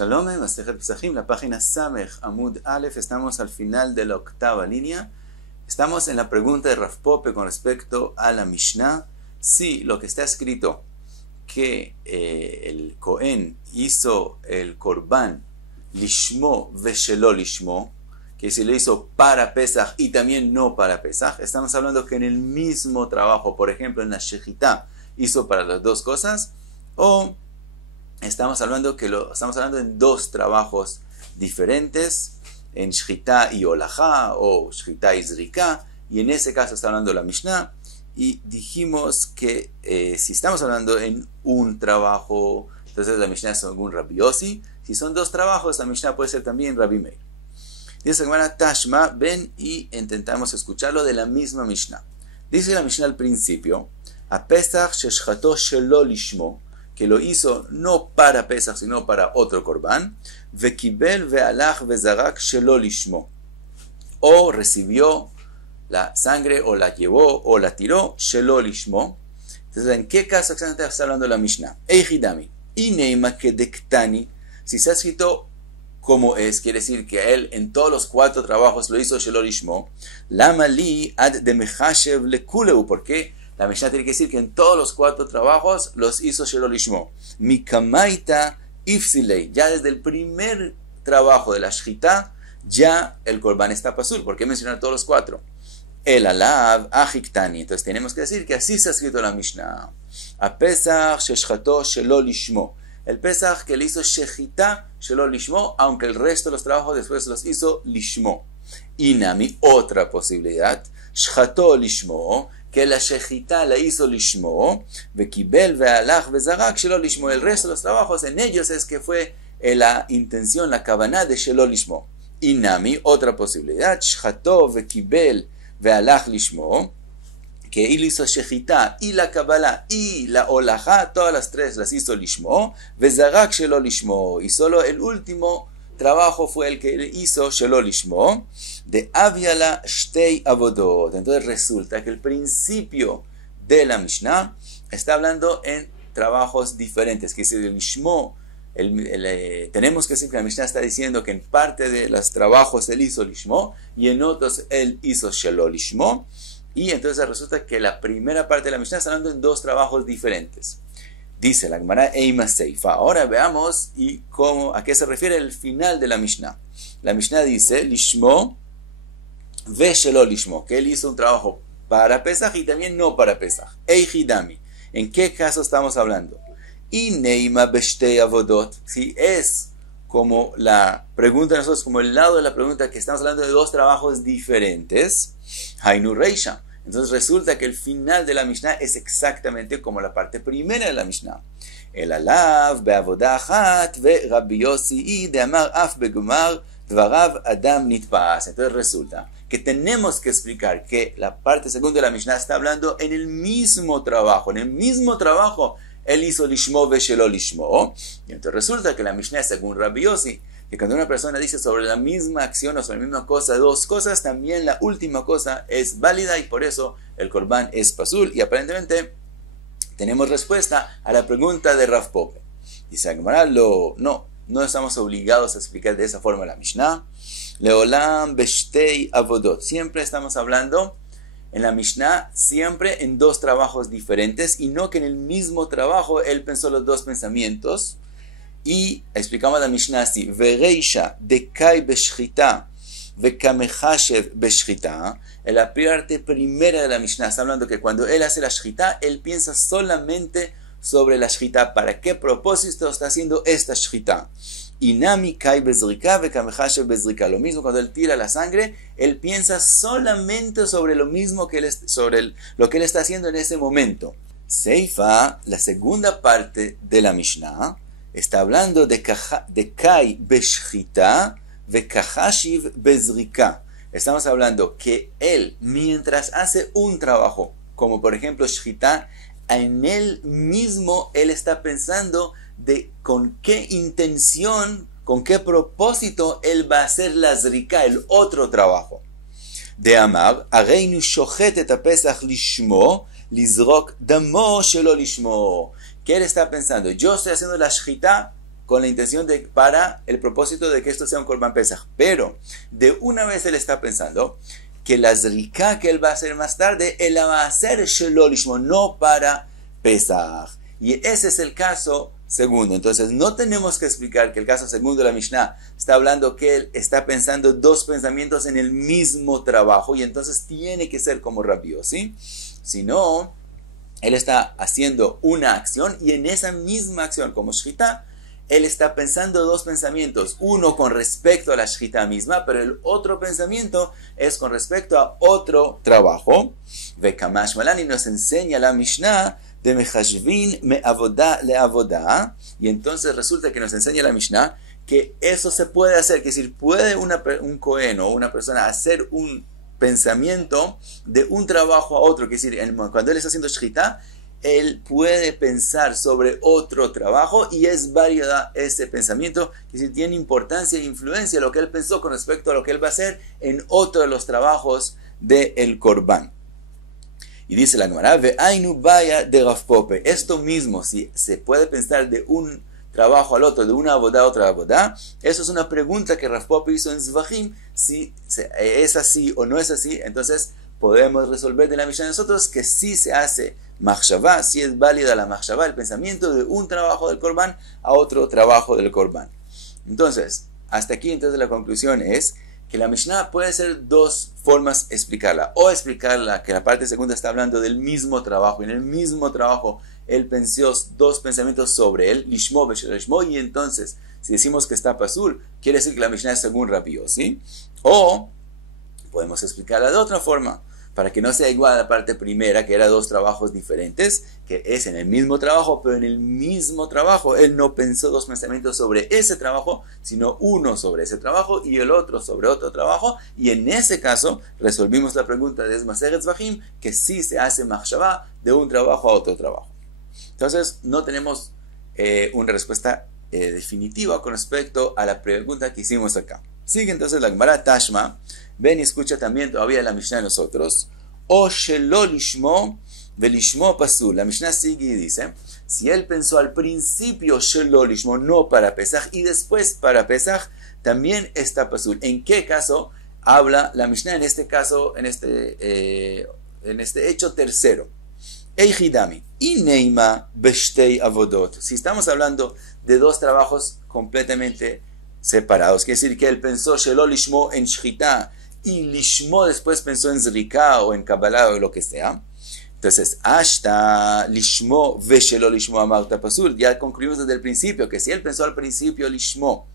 Shalom, Masejet Pesachim, la página Samech Amud Aleph. Estamos al final de la octava línea. Estamos en la pregunta de Rav Pope con respecto a la Mishnah. Si lo que está escrito que el Cohen hizo el Korban Lishmo Veshelo Lishmo, que si lo hizo para Pesach y también no para Pesach, estamos hablando que en el mismo trabajo, por ejemplo en la Shechita, hizo para las dos cosas, o estamos hablando en dos trabajos diferentes, en Shechita y Olajá, o Shechita y Zrika, y en ese caso está hablando la Mishnah, y dijimos que si estamos hablando en un trabajo, entonces la Mishnah es algún Rabbi Yossi. Si son dos trabajos, la Mishnah puede ser también Rabbi Meir. Dice la Gemara, Tashma, ven y intentamos escucharlo de la misma Mishnah. Dice la Mishnah al principio, a Pesach sheshchato shelo lishmo, que lo hizo no para Pesach, sino para otro Korban, vekibel ve'alach ve'zarak shelo lishmo, o recibió la sangre, o la llevó, o la tiró, shelo lishmo. Entonces, ¿en qué caso exactamente está hablando la Mishnah? Eichidami, ineima kedektani, si está escrito como es, quiere decir que él en todos los cuatro trabajos lo hizo shelo lishmo, lama li ad demechashev lekuleu, ¿por qué? La Mishnah tiene que decir que en todos los cuatro trabajos los hizo shelo lishmo. Mikamaita ifsilei, ya desde el primer trabajo de la shchita, ya el korban está pasul. ¿Por qué mencionar todos los cuatro? El alav ajiktani. Entonces tenemos que decir que así se ha escrito la Mishnah. A Pesach sheshchato shelo lishmo. El Pesach que le hizo shechita shelo lishmo, aunque el resto de los trabajos después los hizo lishmo. Inami, otra posibilidad, shchato lishmo, que la shechita la hizo lishmo, vekibel ve'alach ve'zarak shelo lishmo. El resto de los trabajos en ellos es que fue la intención, la kavaná de shelo lishmo. Inami, otra posibilidad, shchato vekibel ve'alach lishmo, que él hizo shechita y la kabbalah y la olajá, todas las tres las hizo lishmo, ve'zarak shelo lishmo, y solo el último trabajo fue el que él hizo shelo lishmo, de aviala shtei avodot. Entonces resulta que el principio de la Mishnah está hablando en trabajos diferentes, que si el lishmo, tenemos que decir que la Mishnah está diciendo que en parte de los trabajos él hizo lishmo y en otros él hizo shelo lishmo, y entonces resulta que la primera parte de la Mishnah está hablando en dos trabajos diferentes. Dice la Gemara Eima Seifa. Ahora veamos a qué se refiere el final de la Mishnah. La Mishnah dice lishmo ve shelo lishmo, que él hizo un trabajo para Pesach y también no para Pesach. Eichidami. ¿En qué caso estamos hablando? Ineima beshtei avodot. Si es como la pregunta de nosotros, como el lado de la pregunta que estamos hablando de dos trabajos diferentes, Hainu Reisha. Entonces resulta que el final de la Mishnah es exactamente como la parte primera de la Mishnah. El alav be'avodah achat ve Rabbi Yossi de amar af begumar dvarav adam nitpaas. Entonces resulta que tenemos que explicar que la parte segunda de la Mishnah está hablando en el mismo trabajo. En el mismo trabajo él hizo lishmo ve shelo lishmo. Y entonces resulta que la Mishnah, según Rabbi Yossi, que cuando una persona dice sobre la misma acción o sobre la misma cosa, dos cosas, también la última cosa es válida y por eso el korban es pasul. Y aparentemente tenemos respuesta a la pregunta de Rav Pope. Dice Gemara, no estamos obligados a explicar de esa forma la Mishnah. Leolam beshtei avodot. Siempre estamos hablando en la Mishnah, siempre en dos trabajos diferentes, y no que en el mismo trabajo él pensó los dos pensamientos. Y explicamos la Mishnah así: Vereisha dekai beshchita vekamechashev beshchita. En la parte primera de la Mishnah está hablando que cuando él hace la shchita, él piensa solamente sobre la shchita. ¿Para qué propósito está haciendo esta shchita? Inami kai bezrika vekamechashev bezrika. Lo mismo cuando él tira la sangre, él piensa solamente sobre lo mismo que lo que él está haciendo en ese momento. Seifa, la segunda parte de la Mishnah, está hablando de kai beshchita vekachashiv bezrika. Estamos hablando que él, mientras hace un trabajo, como por ejemplo shchita, en él mismo él está pensando de con qué intención, con qué propósito él va a hacer la zrika, el otro trabajo. De amar, areinu shochet et pesach lishmo, lizrok damo shelo lishmo. ¿Qué él está pensando? Yo estoy haciendo la shchita con la intención de, para el propósito de que esto sea un Korban Pesach. Pero de una vez él está pensando que la zrika que él va a hacer más tarde, él la va a hacer shelo lishmo, no para Pesach. Y ese es el caso segundo. Entonces no tenemos que explicar que el caso segundo de la Mishnah está hablando que él está pensando dos pensamientos en el mismo trabajo y entonces tiene que ser como Rabbi Yossi. Si no, él está haciendo una acción y en esa misma acción como Shchita, él está pensando dos pensamientos, uno con respecto a la Shchita misma, pero el otro pensamiento es con respecto a otro trabajo. Vekamash Malani nos enseña la Mishnah de Mechashvin me avoda le avoda, y entonces resulta que nos enseña la Mishnah que eso se puede hacer, que es decir, puede un Cohen o una persona hacer un pensamiento de un trabajo a otro, que es decir, cuando él está haciendo Shchita, él puede pensar sobre otro trabajo y es válida ese pensamiento, que es decir, tiene importancia e influencia lo que él pensó con respecto a lo que él va a hacer en otro de los trabajos del Korban. Y dice la Gemara, ve'ainu baya de Rav Pope. Esto mismo, si se puede pensar de un trabajo al otro, de una abodá a otra abodá, eso es una pregunta que Rav Pope hizo en Zvahim, si es así o no es así, entonces podemos resolver de la Mishnah de nosotros que sí se hace machshavá, si es válida la machshavá, el pensamiento de un trabajo del Korban a otro trabajo del Korban. Entonces, hasta aquí entonces la conclusión es que la Mishnah puede ser dos formas de explicarla. O explicarla que la parte segunda está hablando del mismo trabajo. Y en el mismo trabajo él pensó dos pensamientos sobre él. Lishmo, beshel lishmo. Y entonces, si decimos que está pasul, quiere decir que la Mishnah es según Rabbi Yossi. O podemos explicarla de otra forma. Para que no sea igual a la parte primera, que era dos trabajos diferentes, que es en el mismo trabajo, pero en el mismo trabajo él no pensó dos pensamientos sobre ese trabajo, sino uno sobre ese trabajo y el otro sobre otro trabajo, y en ese caso resolvimos la pregunta de Masechet Zvahim, que sí se hace machshavá de un trabajo a otro trabajo. Entonces no tenemos una respuesta definitiva con respecto a la pregunta que hicimos acá. Sigue entonces la Gemara Tashma. Ven y escucha también todavía la Mishnah de nosotros. O shelo lishmo velishmo pasul. La Mishnah sigue y dice, si él pensó al principio shelo lishmo, no para Pesach, y después para Pesach, también está pasul. ¿En qué caso habla la Mishnah? En este caso, en este hecho tercero. Eijidami. Ineima beshtei avodot. Si estamos hablando de dos trabajos completamente separados, quiere decir que él pensó shelo lishmo en shchita y lishmo después pensó en zrika o en kabbalah o lo que sea. Entonces, hasta lishmo ve shelo lishmo amarta pasul. Ya concluimos desde el principio que si él pensó al principio lishmo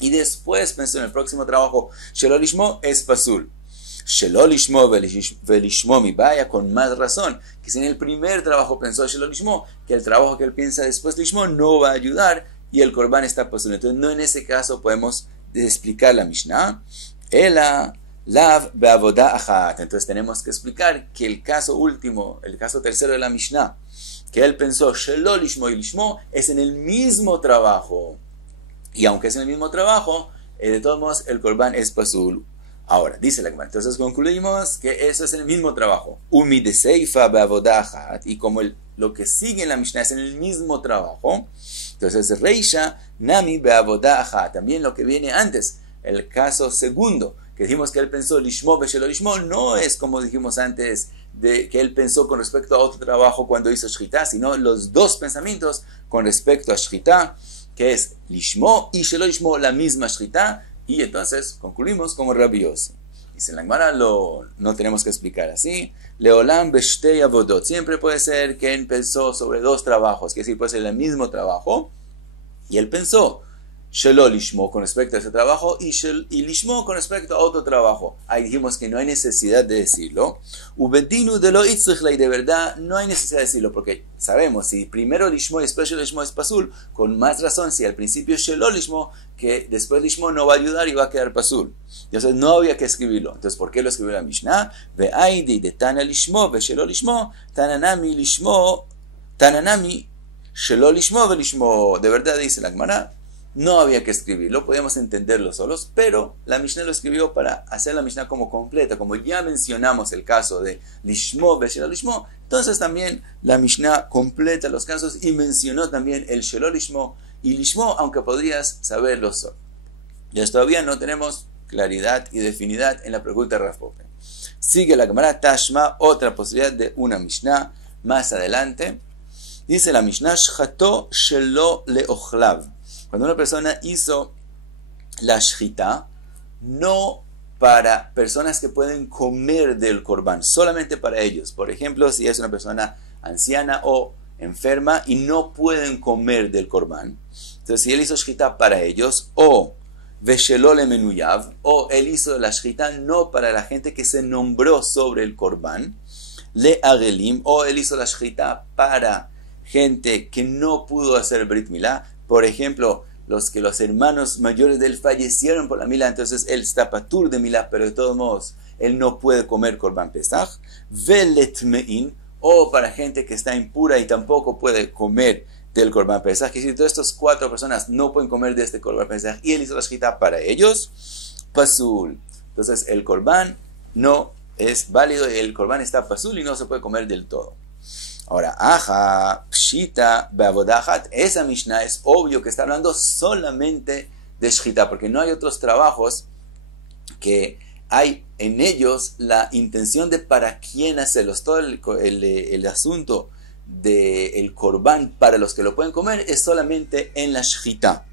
y después pensó en el próximo trabajo shelo lishmo, es pasul. Shelo lishmo ve lishmo mi vaya, con más razón que si en el primer trabajo pensó shelo lishmo, que el trabajo que él piensa después lishmo no va a ayudar y el Korban está pasul. Entonces, no en ese caso podemos explicar la Mishnah. Ela lav beavoda achat. Entonces, tenemos que explicar que el caso último, el caso tercero de la Mishnah, que él pensó shelo lishmo y lishmo, es en el mismo trabajo. Y aunque es en el mismo trabajo, de todos modos, el Korban es pasul. Ahora, dice la Gemara, entonces concluimos que eso es en el mismo trabajo. Umi de seifa beavoda achat. Y como lo que sigue en la Mishnah es en el mismo trabajo, entonces Reisha nami beavoda achat. También lo que viene antes, el caso segundo, que dijimos que él pensó lishmo beshelo lishmo, no es como dijimos antes, de que él pensó con respecto a otro trabajo cuando hizo shchita, sino los dos pensamientos con respecto a shchita, que es lishmo y shelo lishmo, la misma shchita, y entonces concluimos como Rabbi Yossi. Dice en la Gemara, no tenemos que explicar así. Leolam beshtei avodot. Siempre puede ser que él pensó sobre dos trabajos, que es decir, puede ser el mismo trabajo, y él pensó shelo lishmo con respecto a ese trabajo y lishmo con respecto a otro trabajo. Ahí dijimos que no hay necesidad de decirlo. Ubedinu de lo itzichlei, de verdad no hay necesidad de decirlo, porque sabemos, si primero lishmo y después shelo lishmo es pasul, con más razón si al principio shelo lishmo, que después lishmo no va a ayudar y va a quedar pasul. Entonces no había que escribirlo. Entonces, ¿por qué lo escribió la Mishnah? Ve'aidi de tana lishmo ve shelo lishmo, tananami lishmo, tananami shelo lishmo ve lishmo. De verdad dice la Gemara, no había que escribirlo, podíamos entenderlo solos, pero la Mishnah lo escribió para hacer la Mishnah como completa. Como ya mencionamos el caso de lishmo ve shelo lishmo, entonces también la Mishnah completa los casos y mencionó también el shelo lishmo y lishmo, aunque podrías saberlo solo. Ya todavía no tenemos claridad y definidad en la pregunta de Rav Pope. Sigue la Gemara Tashma, otra posibilidad de una Mishnah más adelante. Dice la Mishnah, Shchato shelo leochlav. Cuando una persona hizo la shchita, no para personas que pueden comer del corbán, solamente para ellos. Por ejemplo, si es una persona anciana o enferma y no pueden comer del corbán. Entonces, si él hizo shchita para ellos, o veshelo le menuyav, o él hizo la shchita no para la gente que se nombró sobre el corbán, le agelim, o él hizo la shchita para gente que no pudo hacer Brit Milá, por ejemplo, los hermanos mayores de él fallecieron por la Milá, entonces él está patur de Milá, pero de todos modos él no puede comer Korban Pesach, veletmein, o para gente que está impura y tampoco puede comer del Korban Pesach, que si todas estas 4 personas no pueden comer de este Korban Pesach y él hizo la shchita para ellos, pasul. Entonces el Korban no es válido, el Korban está pasul y no se puede comer del todo. Ahora, aja, pshita, beavodachat, esa Mishnah es obvio que está hablando solamente de shchita, porque no hay otros trabajos que hay en ellos la intención de para quién hacerlos. Todo el asunto del corbán para los que lo pueden comer es solamente en la shchita.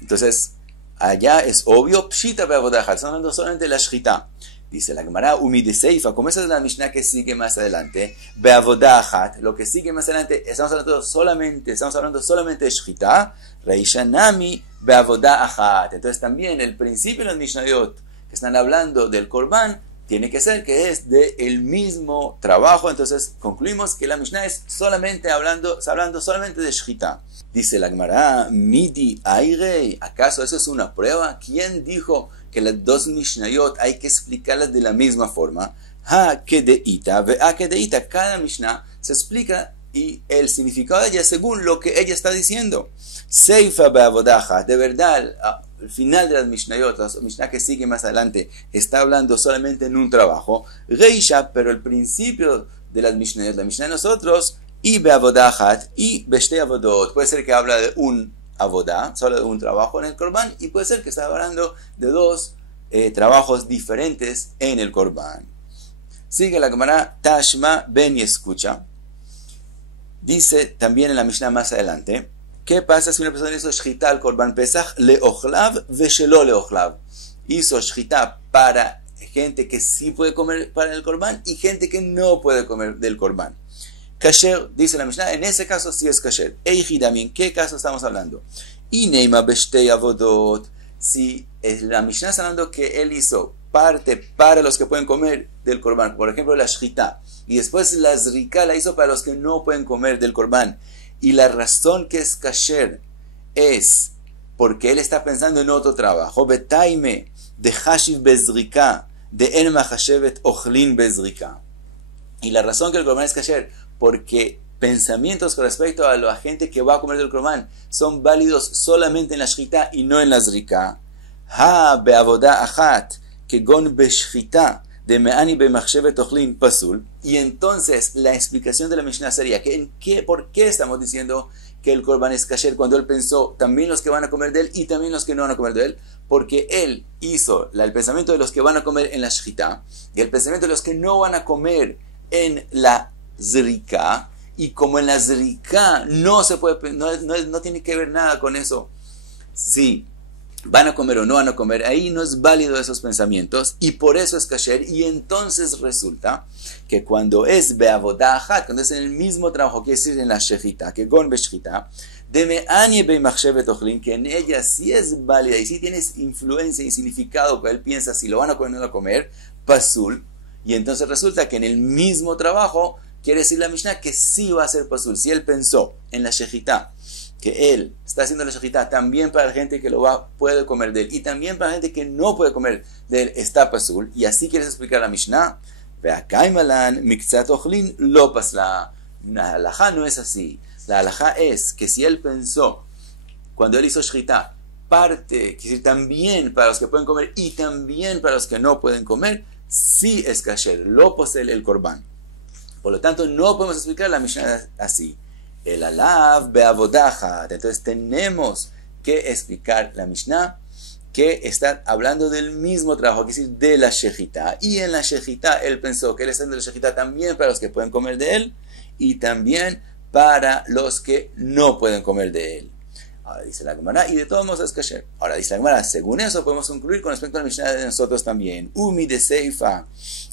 Entonces, allá es obvio, pshita, beavodachat, estamos hablando solamente de la shchita. Dice la Gemara, umide seifa, como esa es la Mishnah que sigue más adelante, beavodachat, lo que sigue más adelante, estamos hablando solamente de shchita, reishanami beavodachat. Entonces también el principio de los Mishnayot que están hablando del Korban tiene que ser que es del mismo trabajo. Entonces concluimos que la Mishnah es solamente hablando solamente de shchita. Dice la Gemara, midi airei, ¿acaso eso es una prueba? ¿Quién dijo que las 2 Mishnayot hay que explicarlas de la misma forma? Ha kedeita, ve a kedeita. Cada Mishnah se explica y el significado de ella según lo que ella está diciendo. Seifa beavodaja, de verdad, al final de las Mishnayot, la Mishnah que sigue más adelante, está hablando solamente en un trabajo. Reisha, pero el principio de las Mishnayot, la Mishnah de nosotros, y beavodachat, y beshte avodot, puede ser que habla de un avodá, solo de un trabajo en el Korban, y puede ser que está hablando de 2 trabajos diferentes en el Korban. Sigue la Gemara, Tashma, ven y escucha. Dice también en la Mishnah más adelante, ¿qué pasa si una persona hizo shchita al Korban Pesach leochlav veshelo leochlav? Hizo shchita para gente que sí puede comer para el Korban y gente que no puede comer del Korban. Kasher, dice la Mishnah, en ese caso sí es kasher. Eichidamin, ¿qué caso estamos hablando? Ineima beshtei avodot. Si la Mishnah está hablando que él hizo parte para los que pueden comer del Korban, por ejemplo la shchita, y después la zrika la hizo para los que no pueden comer del Korban, y la razón que es kasher es porque él está pensando en otro trabajo, betaime de hashiv bezrika, de en mahashevet ochlin bezrika, y la razón que el Korban es kasher porque pensamientos con respecto a la gente que va a comer del Korban son válidos solamente en la shchita y no en la zrika. Ha beavoda achat kegon beshchita de meani bemachshevet ochlin pasul. Y entonces la explicación de la Mishnah sería que ¿por qué estamos diciendo que el Korban es kasher cuando él pensó también los que van a comer de él y también los que no van a comer de él? Porque él hizo el pensamiento de los que van a comer en la shchita y el pensamiento de los que no van a comer en la zrika, y como en la zrika no se puede, no tiene que ver nada con eso si van a comer o no van a comer, ahí no es válido esos pensamientos y por eso es kasher. Y entonces resulta que cuando es beavodachat, cuando es en el mismo trabajo, quiere decir en la shechita, que gon beshchita, de me'anye beimachshevet ochlin, que en ella sí es válida y sí tiene influencia y significado que él piensa si lo van a comer o no van a comer, pasul. Y entonces resulta que en el mismo trabajo quiere decir la Mishnah que sí va a ser pasul. Si él pensó en la shechita, que él está haciendo la shechita también para la gente que puede comer de él y también para la gente que no puede comer de él, está pasul. Y así quieres explicar la Mishnah. Ve'akaimalan miktzat ochlin lo pasla. La halajá no es así. La halajá es que si él pensó cuando él hizo shechita parte, quiere decir también para los que pueden comer y también para los que no pueden comer, sí es kasher, lo posee el Korban. Por lo tanto, no podemos explicar la Mishnah así. El alav be'avodachat. Entonces tenemos que explicar la Mishnah que está hablando del mismo trabajo, que es decir, de la shejitá. Y en la shejitá él pensó que él está haciendo la shejitá también para los que pueden comer de él y también para los que no pueden comer de él. Ahora dice la Gemara, y de todos modos es kasher. Ahora dice la Gemara, según eso podemos concluir con respecto a la Mishnah de nosotros también. Umi de seifa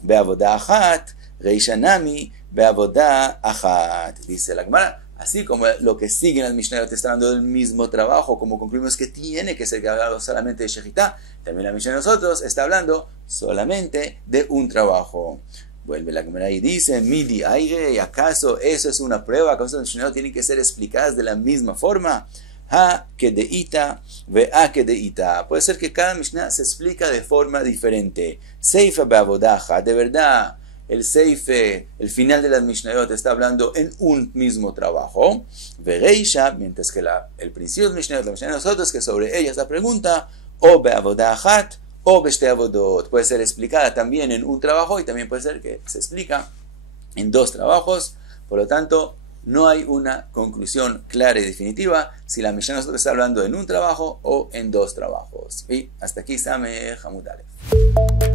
be'avodah achat, reishanami be'avodah achat. Dice la Gemara, así como lo que sigue en la Mishnah te está dando del mismo trabajo, como concluimos que tiene que ser hablado solamente de shejitá, también la Mishnah de nosotros está hablando solamente de un trabajo. Vuelve la Gemara y dice, midi aire, ¿y acaso eso es una prueba? ¿Acaso las Mishnah tienen que ser explicadas de la misma forma? Ha que deita, ve a que deita. Puede ser que cada Mishnah se explica de forma diferente. Seifa be'avodaja, de verdad, el seife, el final de las Mishnayot está hablando en un mismo trabajo. Vereisha, mientras que el principio de Mishnayot, la Mishnah de nosotros, que sobre ella esta pregunta, o be'avodahat, o beshte avodot. Puede ser explicada también en un trabajo y también puede ser que se explica en dos trabajos. Por lo tanto, no hay una conclusión clara y definitiva si la Mishnah nosotros está hablando en un trabajo o en dos trabajos. Y hasta aquí, Sameh Hamud Aleph.